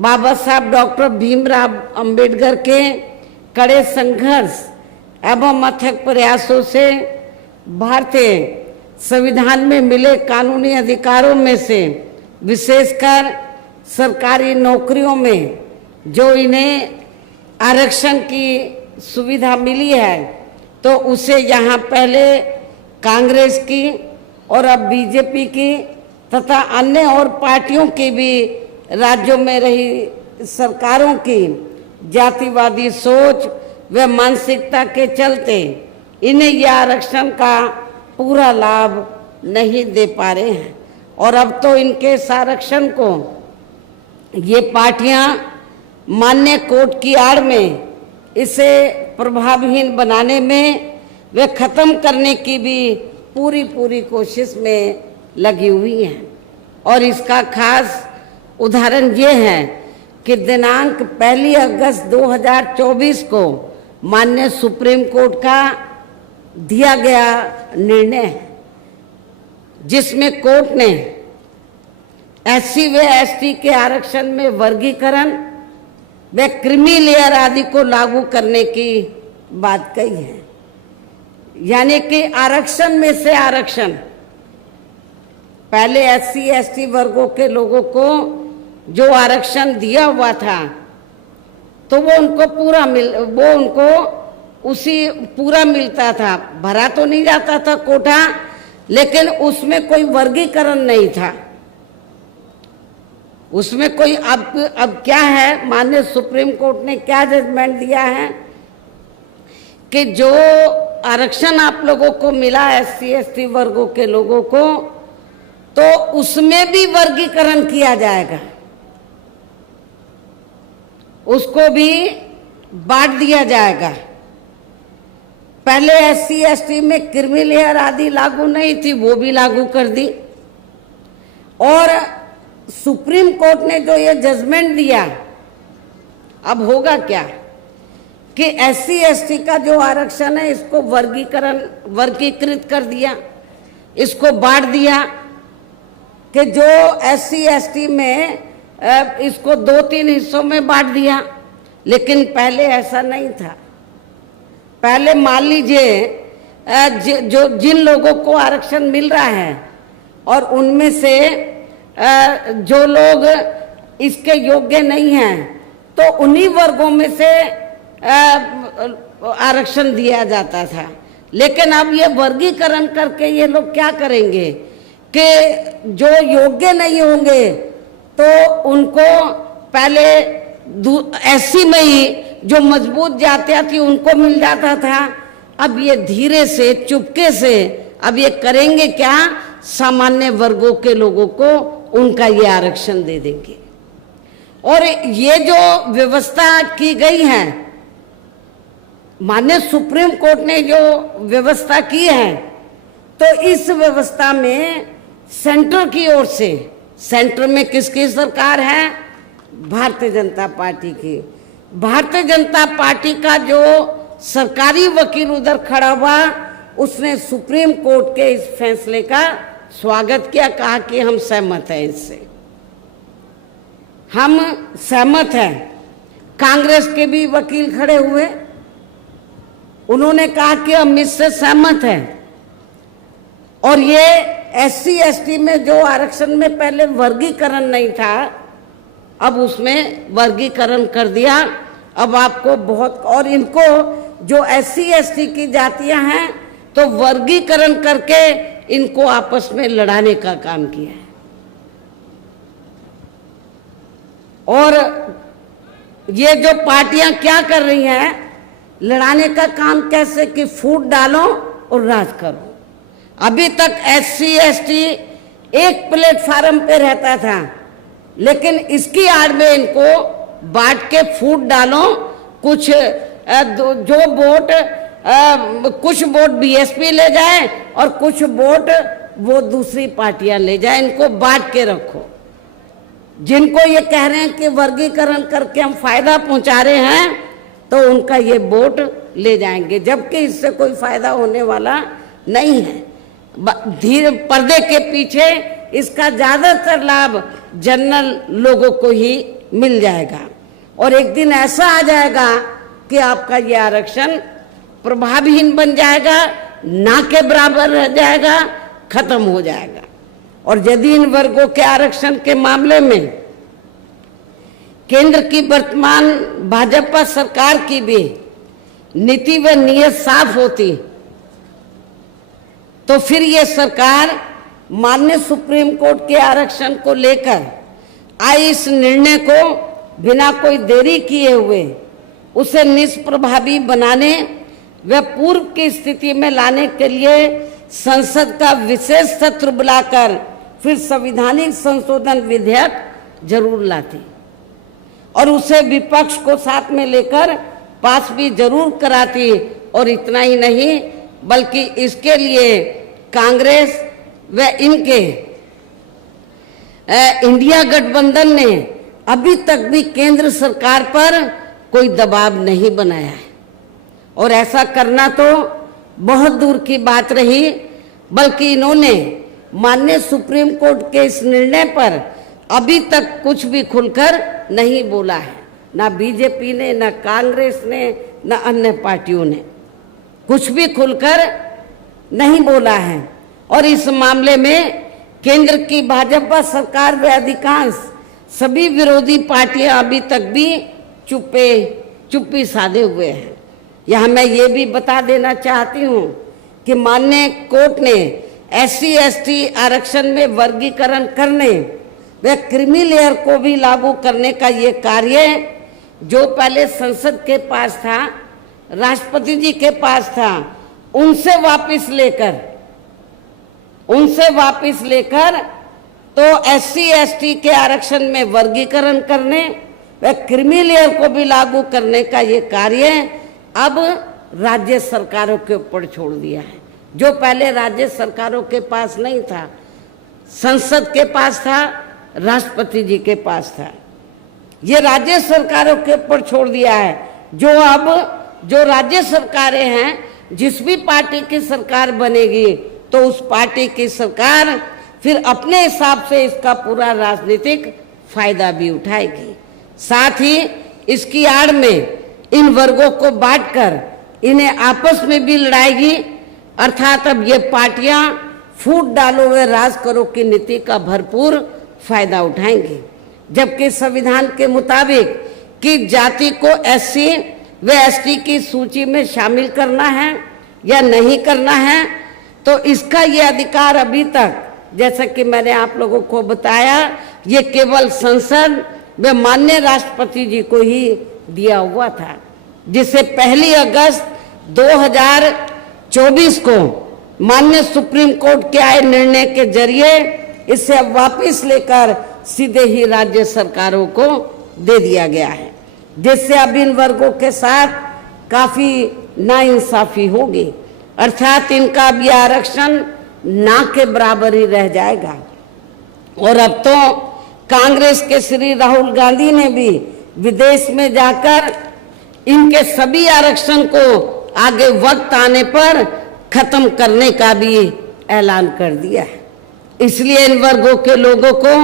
बाबा साहब डॉक्टर भीमराव अंबेडकर के कड़े संघर्ष एवं अथक प्रयासों से भारतीय संविधान में मिले कानूनी अधिकारों में से विशेषकर सरकारी नौकरियों में जो इन्हें आरक्षण की सुविधा मिली है, तो उसे यहाँ पहले कांग्रेस की और अब बीजेपी की तथा अन्य और पार्टियों की भी राज्यों में रही सरकारों की जातिवादी सोच व मानसिकता के चलते इन्हें यह आरक्षण का पूरा लाभ नहीं दे पा रहे हैं। और अब तो इनके इस आरक्षण को ये पार्टियां मान्य कोर्ट की आड़ में इसे प्रभावहीन बनाने में वे खत्म करने की भी पूरी कोशिश में लगी हुई हैं। और इसका खास उदाहरण ये है कि दिनांक 1 अगस्त 2024 को माननीय सुप्रीम कोर्ट का दिया गया निर्णय है, जिसमें कोर्ट ने एससी व एसटी के आरक्षण में वर्गीकरण व क्रीमी लेयर आदि को लागू करने की बात कही है। यानी कि आरक्षण में से आरक्षण, पहले एससी एसटी वर्गों के लोगों को जो आरक्षण दिया हुआ था तो वो उनको पूरा मिलता था, भरा तो नहीं जाता था कोटा, लेकिन उसमें कोई वर्गीकरण नहीं था। उसमें कोई अब क्या है, माननीय सुप्रीम कोर्ट ने क्या जजमेंट दिया है कि जो आरक्षण आप लोगों को मिला एससी एसटी वर्गों के लोगों को, तो उसमें भी वर्गीकरण किया जाएगा, उसको भी बांट दिया जाएगा। पहले एससी एसटी में क्रीमी लेयर आदि लागू नहीं थी, वो भी लागू कर दी। और सुप्रीम कोर्ट ने जो ये जजमेंट दिया, अब होगा क्या कि एससी एसटी का जो आरक्षण है इसको वर्गीकृत कर दिया, इसको बांट दिया कि जो एससी एसटी में इसको 2-3 हिस्सों में बांट दिया। लेकिन पहले ऐसा नहीं था। पहले मान लीजिए जिन लोगों को आरक्षण मिल रहा है और उनमें से जो लोग इसके योग्य नहीं हैं, तो उन्हीं वर्गों में से आरक्षण दिया जाता था। लेकिन अब ये वर्गीकरण करके ये लोग क्या करेंगे कि जो योग्य नहीं होंगे तो उनको पहले एससी में ही जो मजबूत जातियां थी उनको मिल जाता था। अब ये धीरे से चुपके से अब ये करेंगे क्या, सामान्य वर्गों के लोगों को उनका ये आरक्षण दे देंगे। और ये जो व्यवस्था की गई है, माननीय सुप्रीम कोर्ट ने जो व्यवस्था की है, तो इस व्यवस्था में सेंटर की ओर से, सेंटर में किसकी सरकार है, भारतीय जनता पार्टी की। भारतीय जनता पार्टी का जो सरकारी वकील उधर खड़ा हुआ, उसने सुप्रीम कोर्ट के इस फैसले का स्वागत किया, कहा कि हम सहमत हैं, इससे हम सहमत हैं। कांग्रेस के भी वकील खड़े हुए, उन्होंने कहा कि हम इससे सहमत हैं। और ये एससी एसटी में जो आरक्षण में पहले वर्गीकरण नहीं था, अब उसमें वर्गीकरण कर दिया। अब आपको बहुत, और इनको जो एससी एसटी की जातियां हैं तो वर्गीकरण करके इनको आपस में लड़ाने का काम किया है। और ये जो पार्टियां क्या कर रही हैं, लड़ाने का काम कैसे कि फूट डालो और राज करो। अभी तक एससी एसटी एक प्लेटफार्म पे रहता था, लेकिन इसकी आड़ में इनको बांट के फूट डालो। कुछ जो वोट कुछ वोट बीएसपी ले जाए और कुछ वोट वो दूसरी पार्टियां ले जाए, इनको बांट के रखो। जिनको ये कह रहे हैं कि वर्गीकरण करके हम फायदा पहुंचा रहे हैं, तो उनका ये वोट ले जाएंगे, जबकि इससे कोई फायदा होने वाला नहीं है। धीरे पर्दे के पीछे इसका ज्यादातर लाभ जनरल लोगों को ही मिल जाएगा और एक दिन ऐसा आ जाएगा कि आपका ये आरक्षण प्रभावहीन बन जाएगा, ना के बराबर रह जाएगा, खत्म हो जाएगा। और यदि इन वर्गों के आरक्षण के मामले में केंद्र की वर्तमान भाजपा सरकार की भी नीति व नीयत साफ होती तो फिर ये सरकार माननीय सुप्रीम कोर्ट के आरक्षण को लेकर आए इस निर्णय को बिना कोई देरी किए हुए उसे निष्प्रभावी बनाने व पूर्व की स्थिति में लाने के लिए संसद का विशेष सत्र बुलाकर फिर संवैधानिक संशोधन विधेयक जरूर लाती और उसे विपक्ष को साथ में लेकर पास भी जरूर कराती। और इतना ही नहीं बल्कि इसके लिए कांग्रेस व इनके इंडिया गठबंधन ने अभी तक भी केंद्र सरकार पर कोई दबाव नहीं बनाया है और ऐसा करना तो बहुत दूर की बात रही, बल्कि इन्होंने माननीय सुप्रीम कोर्ट के इस निर्णय पर अभी तक कुछ भी खुलकर नहीं बोला है। ना बीजेपी ने, ना कांग्रेस ने, ना अन्य पार्टियों ने कुछ भी खुलकर नहीं बोला है। और इस मामले में केंद्र की भाजपा सरकार व अधिकांश सभी विरोधी पार्टियां अभी तक भी चुप्पी साधे हुए हैं। यहाँ मैं ये भी बता देना चाहती हूँ कि माननीय कोर्ट ने SC/ST आरक्षण में वर्गीकरण करने व क्रीमी लेयर को भी लागू करने का ये कार्य जो पहले संसद के पास था, राष्ट्रपति जी के पास था, उनसे वापस लेकर तो SC/ST के आरक्षण में वर्गीकरण करने व क्रीमी लेयर को भी लागू करने का ये कार्य अब राज्य सरकारों के ऊपर छोड़ दिया है। जो पहले राज्य सरकारों के पास नहीं था, संसद के पास था, राष्ट्रपति जी के पास था, ये राज्य सरकारों के ऊपर छोड़ दिया है। जो राज्य सरकारें हैं, जिस भी पार्टी की सरकार बनेगी तो उस पार्टी की सरकार फिर अपने हिसाब से इसका पूरा राजनीतिक फायदा भी उठाएगी। साथ ही इसकी आड़ में इन वर्गों को बांटकर इन्हें आपस में भी लड़ाएगी, अर्थात अब ये पार्टियां फूट डालो व राज करो की नीति का भरपूर फायदा उठाएंगी। जबकि संविधान के मुताबिक कि जाति को SC व ST की सूची में शामिल करना है या नहीं करना है, तो इसका ये अधिकार अभी तक, जैसा कि मैंने आप लोगों को बताया, ये केवल संसद व माननीय राष्ट्रपति जी को ही दिया हुआ था, जिसे 1 अगस्त 2024 को माननीय सुप्रीम कोर्ट के आए निर्णय के जरिए इसे अब वापस लेकर सीधे ही राज्य सरकारों को दे दिया गया है, जिससे अब इन वर्गों के साथ काफी नाइंसाफी होगी। अर्थात इनका भी आरक्षण ना के बराबर ही रह जाएगा। और अब तो कांग्रेस के श्री राहुल गांधी ने भी विदेश में जाकर इनके सभी आरक्षण को आगे वक्त आने पर खत्म करने का भी ऐलान कर दिया है। इसलिए इन वर्गों के लोगों को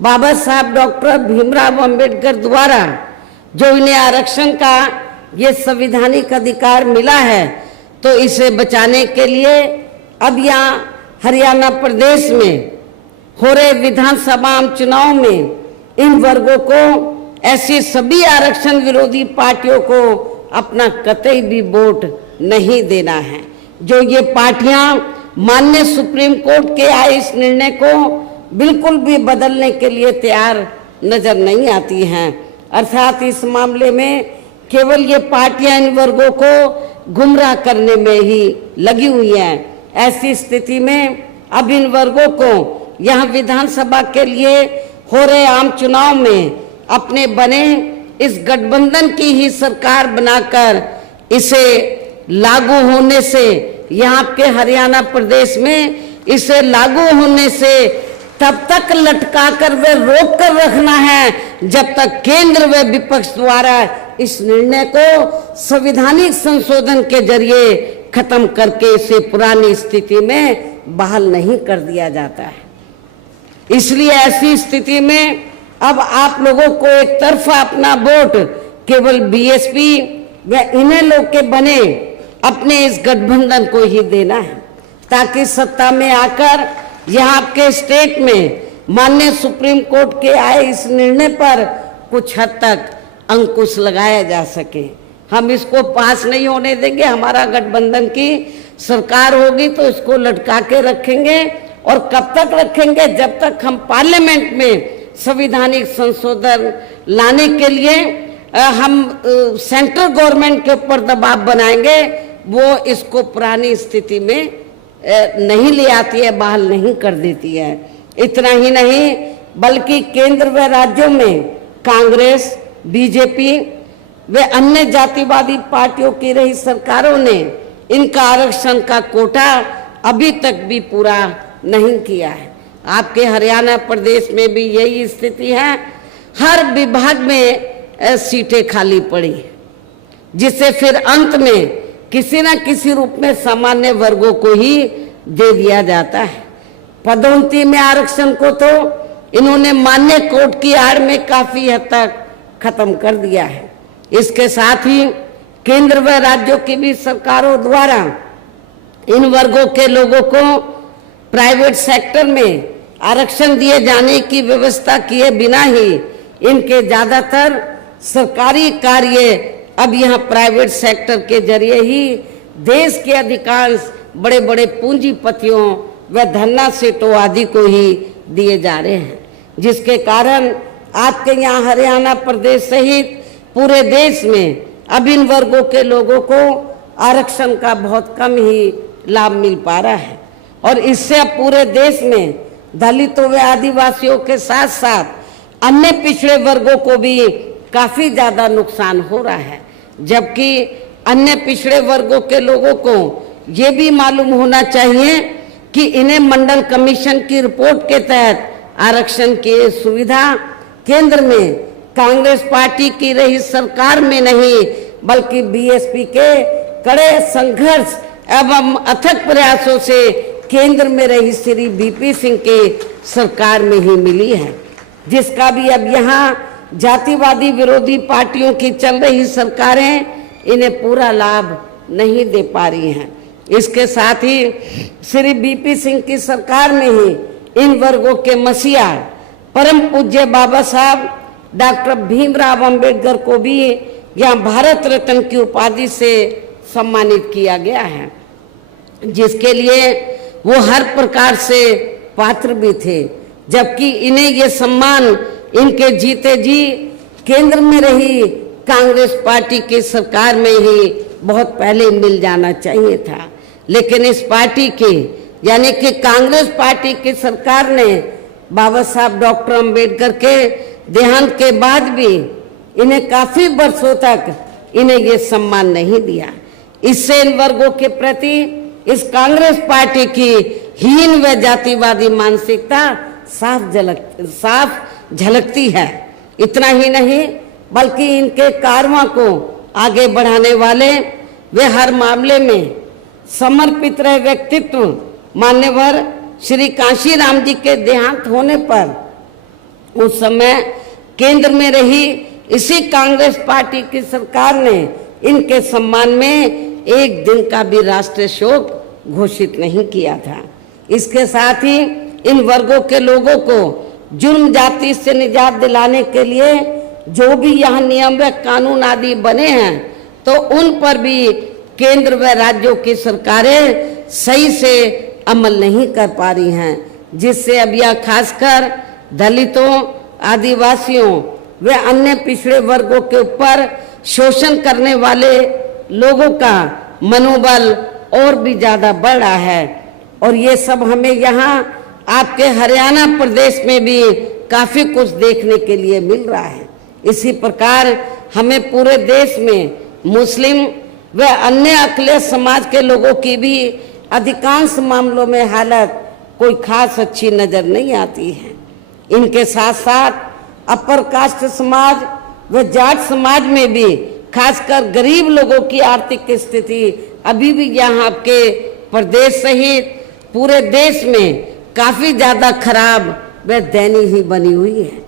बाबा साहब डॉक्टर भीमराव अंबेडकर द्वारा जो इन्हें आरक्षण का ये संवैधानिक अधिकार मिला है, तो इसे बचाने के लिए अब यहाँ हरियाणा प्रदेश में हो रहे विधानसभा चुनाव में इन वर्गों को, ऐसी सभी आरक्षण विरोधी पार्टियों को अपना कतई भी वोट नहीं देना है। जो ये पार्टियां माननीय सुप्रीम कोर्ट के आए इस निर्णय को बिल्कुल भी बदलने के लिए तैयार नजर नहीं आती हैं, अर्थात इस मामले में केवल ये पार्टियां इन वर्गों को गुमराह करने में ही लगी हुई हैं। ऐसी स्थिति में अब इन वर्गों को यहाँ विधानसभा के लिए हो रहे आम चुनाव में अपने बने इस गठबंधन की ही सरकार बनाकर इसे लागू होने से, यहाँ के हरियाणा प्रदेश में इसे लागू होने से तब तक लटका कर व रोक कर रखना है जब तक केंद्र व विपक्ष द्वारा इस निर्णय को संवैधानिक संशोधन के जरिए खत्म करके इसे पुरानी स्थिति में बहाल नहीं कर दिया जाता है। इसलिए ऐसी स्थिति में अब आप लोगों को एक तरफा अपना वोट केवल बीएसपी व इन्हें लोग के बने अपने इस गठबंधन को ही देना है, ताकि सत्ता में आकर यहाँ आपके स्टेट में माननीय सुप्रीम कोर्ट के आए इस निर्णय पर कुछ हद तक अंकुश लगाया जा सके। हम इसको पास नहीं होने देंगे। हमारा गठबंधन की सरकार होगी तो इसको लटका के रखेंगे, और कब तक रखेंगे? जब तक हम पार्लियामेंट में संवैधानिक संशोधन लाने के लिए हम सेंट्रल गवर्नमेंट के ऊपर दबाव बनाएंगे, वो इसको पुरानी स्थिति में नहीं ले आती है, बहाल नहीं कर देती है। इतना ही नहीं, बल्कि केंद्र व राज्यों में कांग्रेस, बीजेपी व अन्य जातिवादी पार्टियों की रही सरकारों ने इनका आरक्षण का कोटा अभी तक भी पूरा नहीं किया है। आपके हरियाणा प्रदेश में भी यही स्थिति है। हर विभाग में सीटें खाली पड़ी, जिससे फिर अंत में किसी न किसी रूप में सामान्य वर्गों को ही दे दिया जाता है। पदोन्नति में आरक्षण को तो इन्होंने मान्य कोर्ट की आड़ में काफी हद तक खत्म कर दिया है। इसके साथ ही केंद्र व राज्यों की भी सरकारों द्वारा इन वर्गों के लोगों को प्राइवेट सेक्टर में आरक्षण दिए जाने की व्यवस्था किए बिना ही इनके ज्यादातर सरकारी कार्य अब यहाँ प्राइवेट सेक्टर के जरिए ही देश के अधिकांश बड़े बड़े पूंजीपतियों व धन्ना सेठों आदि को ही दिए जा रहे हैं, जिसके कारण आपके यहाँ हरियाणा प्रदेश सहित पूरे देश में अब इन वर्गों के लोगों को आरक्षण का बहुत कम ही लाभ मिल पा रहा है। और इससे अब पूरे देश में दलितों व आदिवासियों के साथ साथ अन्य पिछड़े वर्गों को भी काफी ज्यादा नुकसान हो रहा है। जबकि अन्य पिछड़े वर्गों के लोगों को ये भी मालूम होना चाहिए कि इन्हें मंडल कमीशन की रिपोर्ट के तहत आरक्षण की सुविधा केंद्र में कांग्रेस पार्टी की रही सरकार में नहीं, बल्कि बीएसपी के कड़े संघर्ष एवं अथक प्रयासों से केंद्र में रही श्री बीपी सिंह के सरकार में ही मिली है, जिसका भी अब यहाँ जातिवादी विरोधी पार्टियों की चल रही सरकारें इन्हें पूरा लाभ नहीं दे पा रही हैं। इसके साथ ही श्री बीपी सिंह की सरकार में ही इन वर्गों के मसीहा परम पूज्य बाबा साहब डॉक्टर भीमराव अंबेडकर को भी यहाँ भारत रत्न की उपाधि से सम्मानित किया गया है, जिसके लिए वो हर प्रकार से पात्र भी थे। जबकि इन्हें ये सम्मान इनके जीते जी केंद्र में रही कांग्रेस पार्टी की सरकार में ही बहुत पहले मिल जाना चाहिए था। लेकिन इस पार्टी की यानी कि कांग्रेस पार्टी की सरकार ने बाबा साहब डॉक्टर अंबेडकर के देहांत के बाद भी इन्हें काफी वर्षों तक इन्हें ये सम्मान नहीं दिया। इससे इन वर्गों के प्रति इस कांग्रेस पार्टी की हीन व जातिवादी मानसिकता साफ झलकती है। इतना ही नहीं, बल्कि इनके कारवां को आगे बढ़ाने वाले वे हर मामले में समर्पित रहे व्यक्तित्व मान्यवर श्री कांशीराम जी के देहांत होने पर उस समय केंद्र में रही इसी कांग्रेस पार्टी की सरकार ने इनके सम्मान में एक दिन का भी राष्ट्रीय शोक घोषित नहीं किया था। इसके साथ ही इन वर्गों के लोगों को जुर्म जाति से निजात दिलाने के लिए जो भी यहाँ नियम व कानून आदि बने हैं, तो उन पर भी केंद्र व राज्यों की सरकारें सही से अमल नहीं कर पा रही हैं, जिससे अब यह खासकर दलितों, आदिवासियों व अन्य पिछड़े वर्गों के ऊपर शोषण करने वाले लोगों का मनोबल और भी ज्यादा बढ़ रहा है। और ये सब हमें यहाँ आपके हरियाणा प्रदेश में भी काफी कुछ देखने के लिए मिल रहा है। इसी प्रकार हमें पूरे देश में मुस्लिम व अन्य अकलियत समाज के लोगों की भी अधिकांश मामलों में हालत कोई खास अच्छी नजर नहीं आती है। इनके साथ साथ अपर कास्ट समाज व जाट समाज में भी खासकर गरीब लोगों की आर्थिक स्थिति अभी भी यहाँ आपके प्रदेश सहित पूरे देश में काफी ज्यादा खराब व दयनीय ही बनी हुई है।